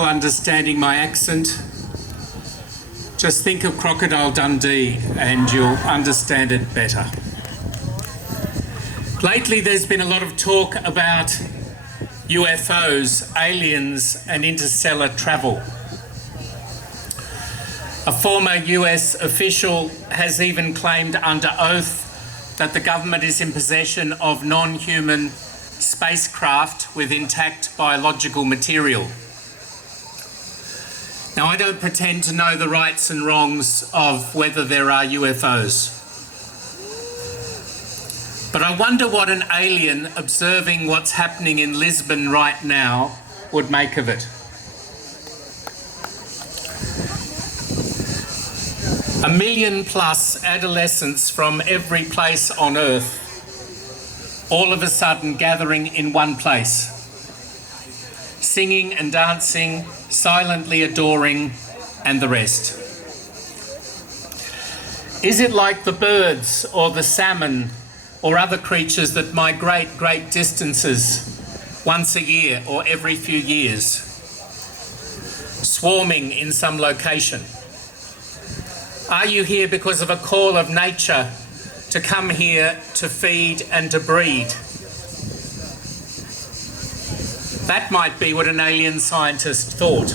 Understanding my accent, just think of Crocodile Dundee and you'll understand it better. Lately there's been a lot of talk about UFOs, aliens and interstellar travel. A former US official has even claimed under oath that the government is in possession of non-human spacecraft with intact biological material. Now, I don't pretend to know the rights and wrongs of whether there are UFOs. But I wonder what an alien observing what's happening in Lisbon right now would make of it. A million plus adolescents from every place on Earth, all of a sudden gathering in one place, singing and dancing, silently adoring, and the rest. Is it like the birds or the salmon or other creatures that migrate great distances once a year or every few years, swarming in some location? Are you here because of a call of nature to come here to feed and to breed? That might be what an alien scientist thought,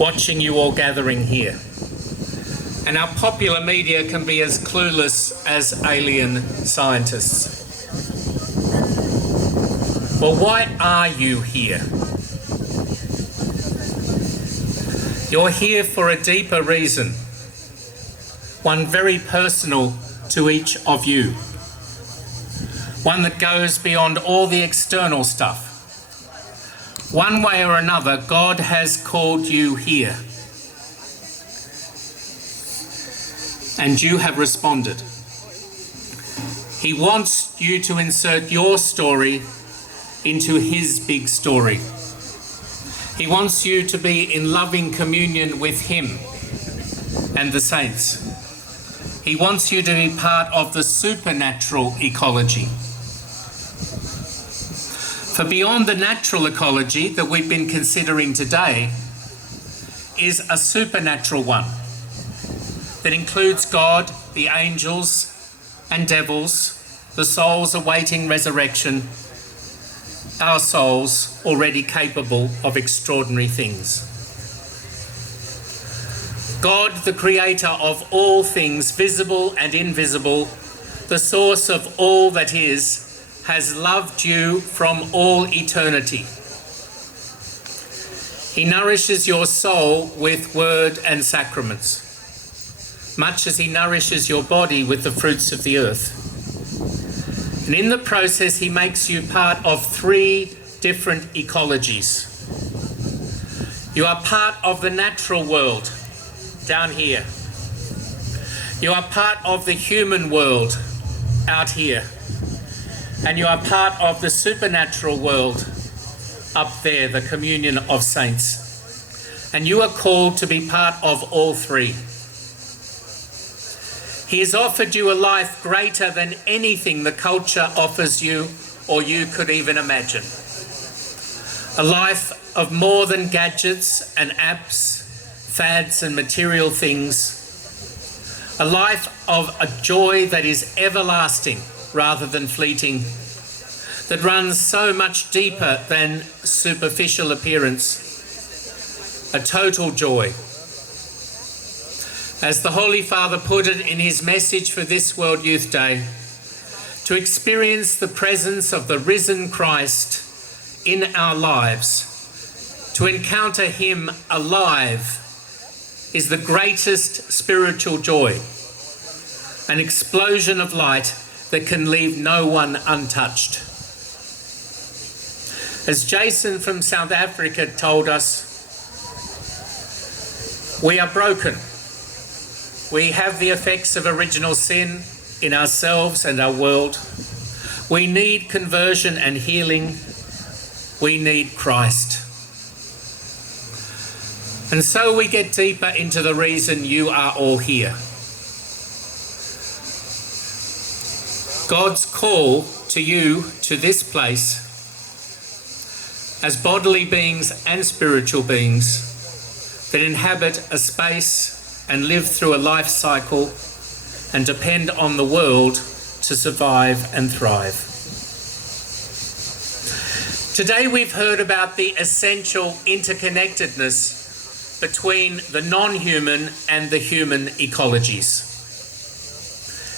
watching you all gathering here. And our popular media can be as clueless as alien scientists. Well, why are you here? You're here for a deeper reason, one very personal to each of you, one that goes beyond all the external stuff. One way or another, God has called you here. And you have responded. He wants you to insert your story into his big story. He wants you to be in loving communion with him and the saints. He wants you to be part of the supernatural ecology. For beyond the natural ecology that we've been considering today is a supernatural one that includes God, the angels and devils, the souls awaiting resurrection, our souls already capable of extraordinary things. God, the creator of all things, visible and invisible, the source of all that is, has loved you from all eternity. He nourishes your soul with word and sacraments, much as he nourishes your body with the fruits of the earth. And in the process, he makes you part of 3 different ecologies. You are part of the natural world, down here. You are part of the human world, out here. And you are part of the supernatural world up there, the communion of saints. And you are called to be part of all 3. He has offered you a life greater than anything the culture offers you or you could even imagine. A life of more than gadgets and apps, fads and material things. A life of a joy that is everlasting rather than fleeting, that runs so much deeper than superficial appearance, a total joy. As the Holy Father put it in his message for this World Youth Day, to experience the presence of the risen Christ in our lives, to encounter him alive, is the greatest spiritual joy, an explosion of light that can leave no one untouched. As Jason from South Africa told us, we are broken, We have the effects of original sin in ourselves and our world. We need conversion and healing. We need Christ. And so we get deeper into the reason you are all here. God's call to you to this place as bodily beings and spiritual beings that inhabit a space and live through a life cycle and depend on the world to survive and thrive. Today we've heard about the essential interconnectedness between the non-human and the human ecologies.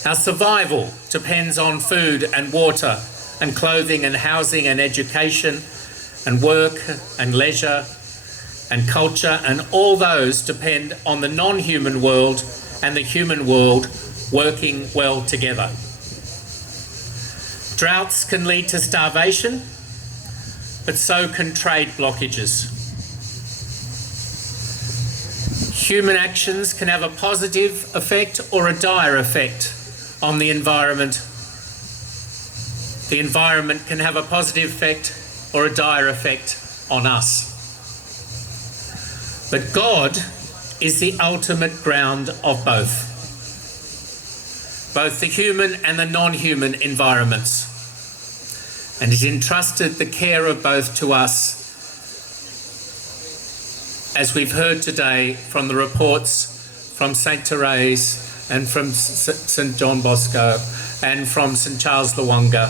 Our survival depends on food and water and clothing and housing and education and work and leisure and culture, and all those depend on the non-human world and the human world working well together. Droughts can lead to starvation, but so can trade blockages. Human actions can have a positive effect or a dire effect on the environment. The environment can have a positive effect or a dire effect on us. But God is the ultimate ground of both the human and the non-human environments, and He's entrusted the care of both to us, as we've heard today from the reports from St. Therese and from St. John Bosco and from St. Charles Lwanga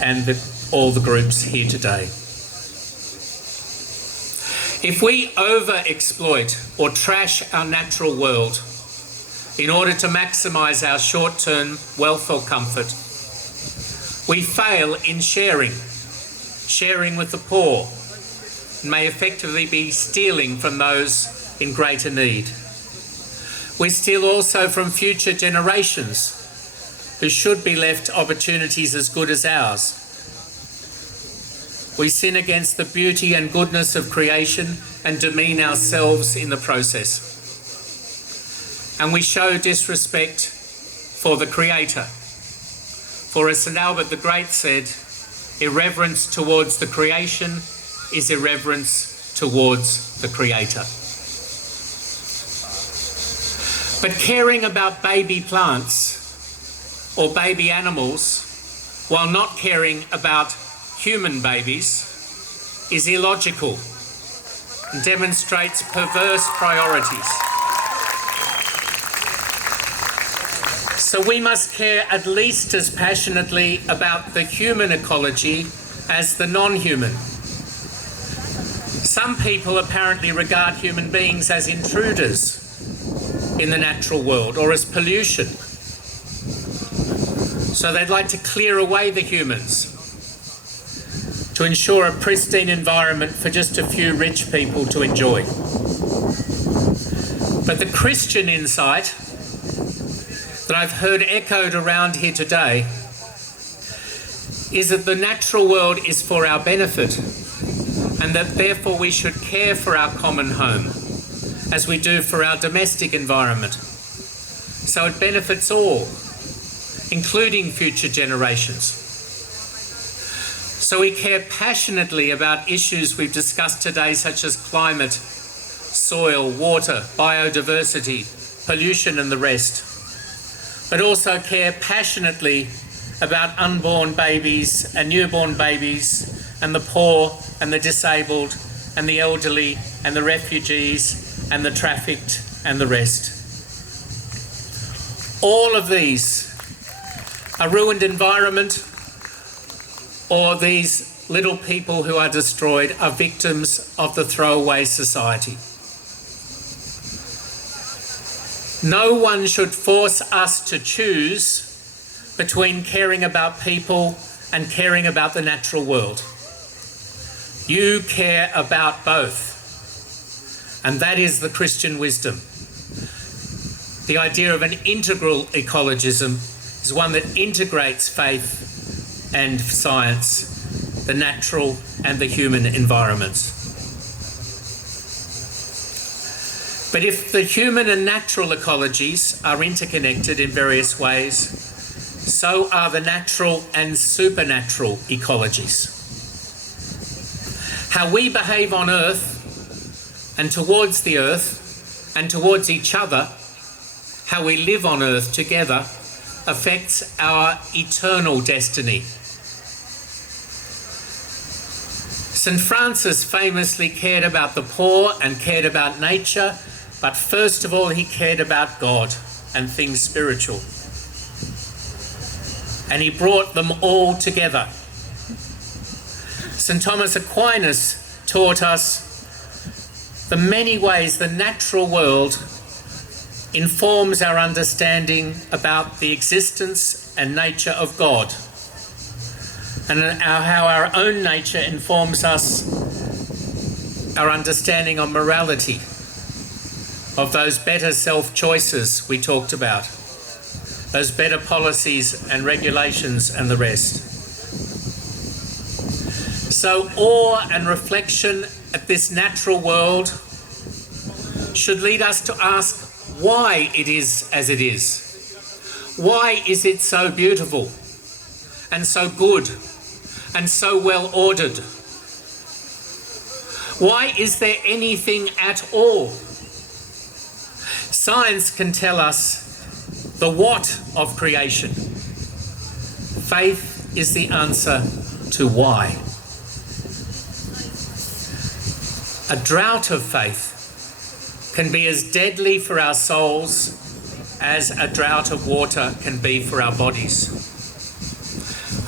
and all the groups here today. If we over-exploit or trash our natural world in order to maximise our short-term wealth or comfort, we fail in sharing with the poor, and may effectively be stealing from those in greater need. We steal also from future generations who should be left opportunities as good as ours. We sin against the beauty and goodness of creation and demean ourselves in the process. And we show disrespect for the Creator. For as St. Albert the Great said, irreverence towards the creation is irreverence towards the Creator. But caring about baby plants or baby animals while not caring about human babies is illogical and demonstrates perverse priorities. So we must care at least as passionately about the human ecology as the non-human. Some people apparently regard human beings as intruders in the natural world or as pollution. So they'd like to clear away the humans to ensure a pristine environment for just a few rich people to enjoy. But the Christian insight that I've heard echoed around here today is that the natural world is for our benefit, and that therefore we should care for our common home as we do for our domestic environment. So it benefits all, including future generations. So we care passionately about issues we've discussed today, such as climate, soil, water, biodiversity, pollution and the rest. But also care passionately about unborn babies and newborn babies and the poor and the disabled and the elderly and the refugees and the trafficked and the rest. All of these, a ruined environment or these little people who are destroyed, are victims of the throwaway society. No one should force us to choose between caring about people and caring about the natural world. You care about both. And that is the Christian wisdom. The idea of an integral ecologism is one that integrates faith and science, the natural and the human environments. But if the human and natural ecologies are interconnected in various ways, so are the natural and supernatural ecologies. How we behave on Earth and towards the Earth and towards each other, how we live on Earth together, affects our eternal destiny. St. Francis famously cared about the poor and cared about nature, but first of all he cared about God and things spiritual. And he brought them all together. St. Thomas Aquinas taught us the many ways the natural world informs our understanding about the existence and nature of God, and how our own nature informs us, our understanding of morality, of those better self-choices we talked about, those better policies and regulations and the rest. So awe and reflection at this natural world should lead us to ask why it is as it is. Why is it so beautiful and so good and so well ordered? Why is there anything at all? Science can tell us the what of creation. Faith is the answer to why. A drought of faith can be as deadly for our souls as a drought of water can be for our bodies.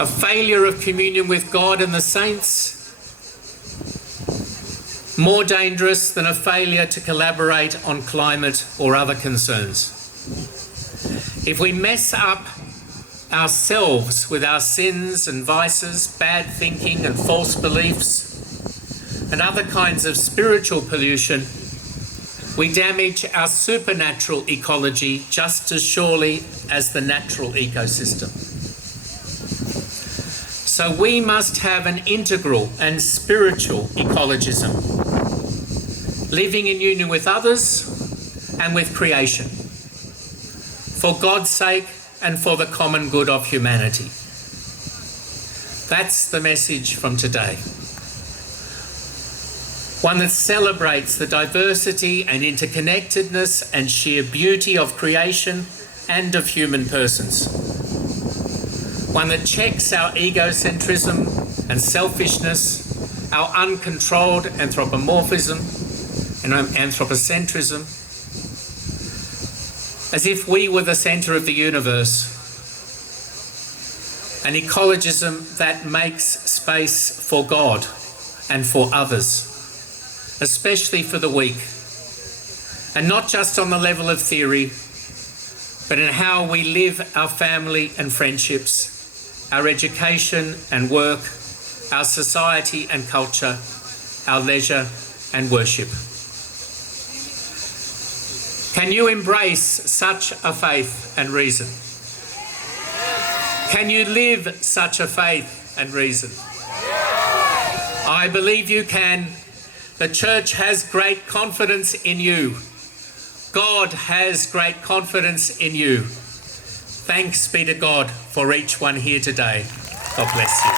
A failure of communion with God and the saints, more dangerous than a failure to collaborate on climate or other concerns. If we mess up ourselves with our sins and vices, bad thinking and false beliefs, and other kinds of spiritual pollution, we damage our supernatural ecology just as surely as the natural ecosystem. So we must have an integral and spiritual ecologism, living in union with others and with creation, for God's sake and for the common good of humanity. That's the message from today. One that celebrates the diversity and interconnectedness and sheer beauty of creation and of human persons. One that checks our egocentrism and selfishness, our uncontrolled anthropomorphism and anthropocentrism, as if we were the centre of the universe. An ecologism that makes space for God and for others, especially for the weak, and not just on the level of theory, but in how we live our family and friendships, our education and work, our society and culture, our leisure and worship. Can you embrace such a faith and reason? Can you live such a faith and reason? I believe you can. The Church has great confidence in you. God has great confidence in you. Thanks be to God for each one here today. God bless you.